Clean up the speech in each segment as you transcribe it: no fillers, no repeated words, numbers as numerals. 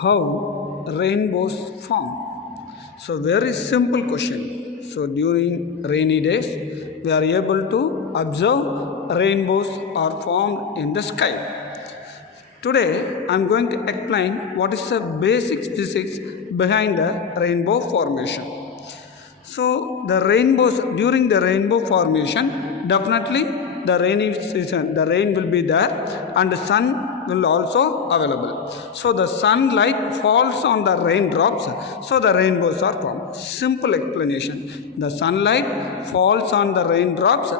How rainbows form? So very simple question. So during rainy days we are able to observe rainbows are formed in the sky. Today I am going to explain what is the basic physics behind the rainbow formation. So the rainbows, during the rainbow formation, definitely the rainy season, the rain will be there and the sun will also available. So the sunlight falls on the raindrops, so the rainbows are formed. Simple explanation. The sunlight falls on the raindrops,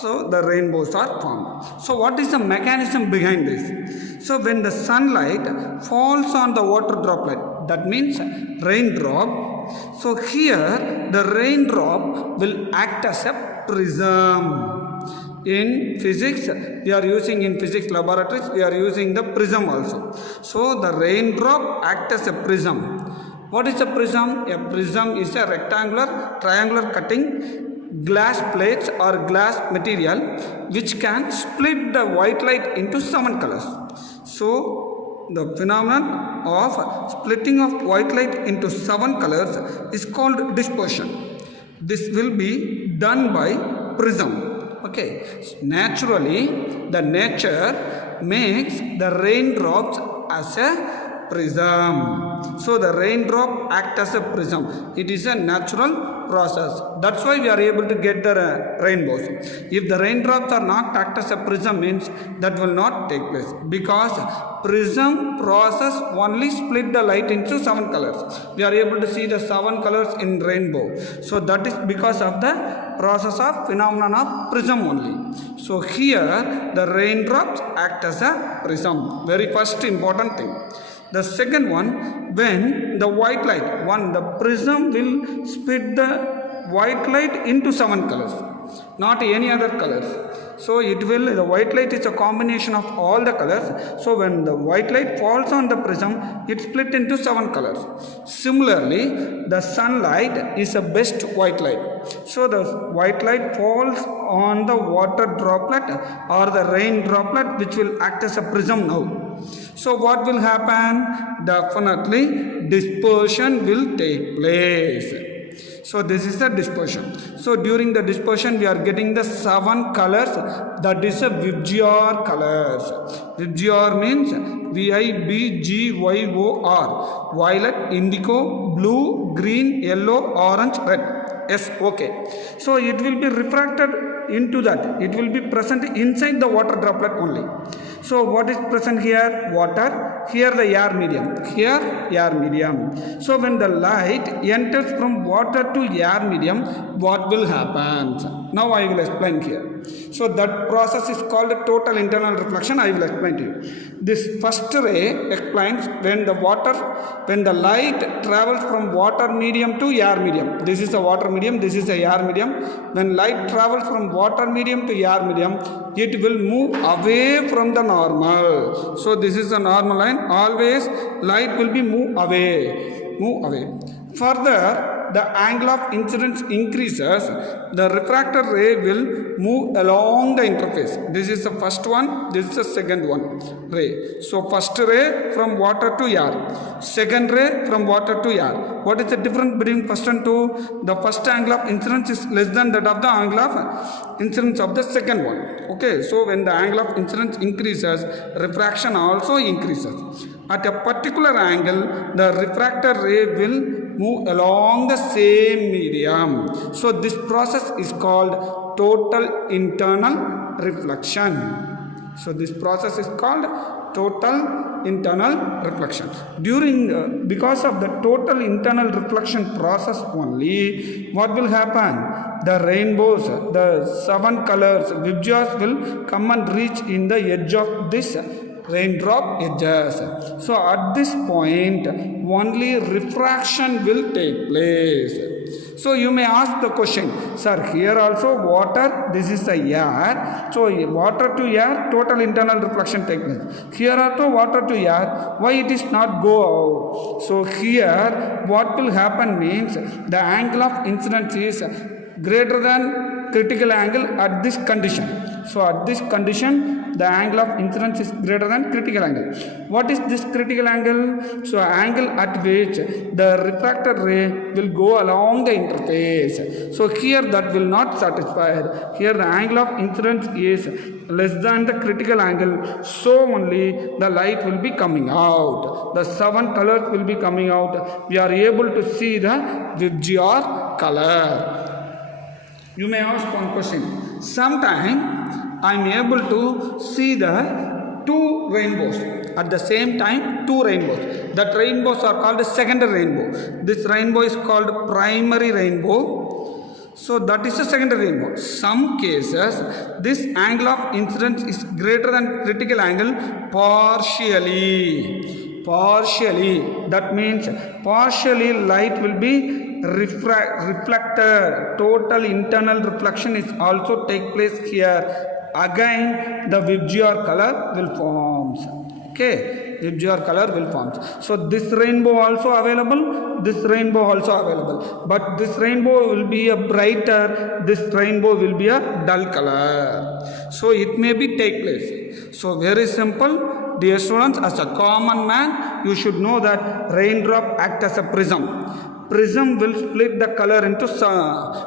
so the rainbows are formed. So what is the mechanism behind this? So when the sunlight falls on the water droplet, that means raindrop. So here the raindrop will act as a prism. In physics, we are using in physics laboratories, we are using the prism also. So the raindrop acts as a prism. What is a prism? A prism is a rectangular, triangular cutting glass plates or glass material which can split the white light into 7 colors. So the phenomenon of splitting of white light into 7 colors is called dispersion. This will be done by prism. Okay, naturally the nature makes the raindrops as a prism. So the raindrop acts as a prism. It is a natural process. That's why we are able to get the rainbows. If the raindrops are not act as a prism, means that will not take place, because prism process only split the light into 7 colors. We are able to see the 7 colors in rainbow. So that is because of the process of phenomenon of prism only. So here the raindrops act as a prism. Very first important thing. The second one, when the white light, the prism will split the white light into 7 colors, not any other colors. So the white light is a combination of all the colors. So when the white light falls on the prism, it split into 7 colors. Similarly, the sunlight is a best white light. So the white light falls on the water droplet or the rain droplet, which will act as a prism now. So what will happen? Definitely dispersion will take place. So this is the dispersion. So during the dispersion we are getting the 7 colors, that is a Vibgyor colors. Vibgyor means Vibgyor. Violet, indigo, blue, green, yellow, orange, red. Yes, okay. So it will be refracted into that. It will be present inside the water droplet only. So what is present here? Water. Here the air medium. Here air medium. So when the light enters from water to air medium, what will happen? Now I will explain here. So that process is called total internal reflection. I will explain to you. This first ray explains when the light travels from water medium to air medium. This is the water medium, this is the air medium. When light travels from water medium to air medium, it will move away from the normal. So this is the normal line. Always light will be move away. Further, the angle of incidence increases, the refracted ray will move along the interface. This is the first one, this is the second one ray. So first ray from water to air, second ray from water to air. What is the difference between first and two? The first angle of incidence is less than that of the angle of incidence of the second one. Okay, so when the angle of incidence increases, refraction also increases. At a particular angle, the refracted ray will move along the same medium. So this process is called total internal reflection. So this process is called total internal reflection. Because of the total internal reflection process only, what will happen? The rainbows, the 7 colors, Vibgyors will come and reach in the edge of this raindrop edges. So at this point only refraction will take place. So you may ask the question, sir, here also water, this is the air, so water to air, total internal reflection takes place. Here also water to air, why it is not go out? So here what will happen means the angle of incidence is greater than critical angle at this condition. So at this condition, the angle of incidence is greater than critical angle. What is this critical angle? So angle at which the refracted ray will go along the interface. So here that will not satisfy. Here the angle of incidence is less than the critical angle, so only the light will be coming out. The 7 colors will be coming out. We are able to see the Vibgyor color. You may ask one question. Sometime I am able to see the 2 rainbows. At the same time, 2 rainbows. That rainbows are called secondary rainbow. This rainbow is called primary rainbow. So that is a secondary rainbow. Some cases, this angle of incidence is greater than critical angle partially. That means partially light will be reflected. Total internal reflection is also take place here. Again, the Vibgyor color will form. Okay, Vibgyor color will form. So this rainbow also available, this rainbow also available. But this rainbow will be a brighter, this rainbow will be a dull color. So it may be take place. So very simple, dear students, as a common man, you should know that raindrop act as a prism. Prism will split the color into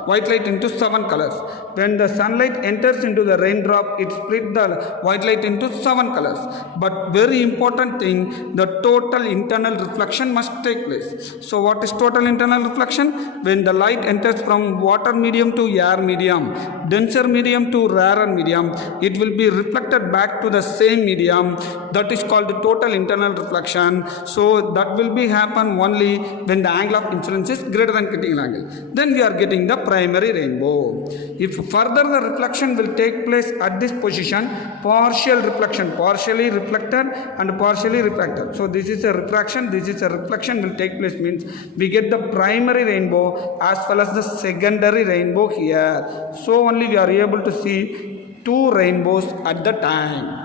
white light into 7 colors. When the sunlight enters into the raindrop, it split the white light into 7 colors. But very important thing, the total internal reflection must take place. So what is total internal reflection? When the light enters from water medium to air medium, denser medium to rarer medium, it will be reflected back to the same medium. That is called the total internal reflection. So that will be happen only when the angle of incidence is greater than critical angle. Then we are getting the primary rainbow. If further the reflection will take place at this position, partial reflection, partially reflected and partially refracted. So this is a refraction, this is a reflection will take place, means we get the primary rainbow as well as the secondary rainbow here. So only we are able to see 2 rainbows at the time.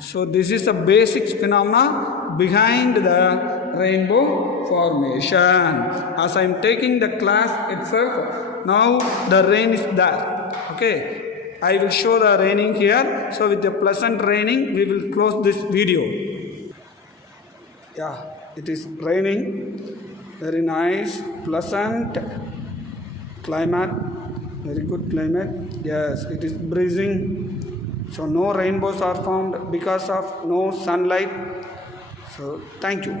So this is the basic phenomena behind the rainbow formation. As I am taking the class itself, now the rain is there. Okay, I will show the raining here. So with the pleasant raining, we will close this video. Yeah, it is raining. Very nice, pleasant climate. Very good climate. Yes, it is breezing. So no rainbows are formed because of no sunlight. So thank you.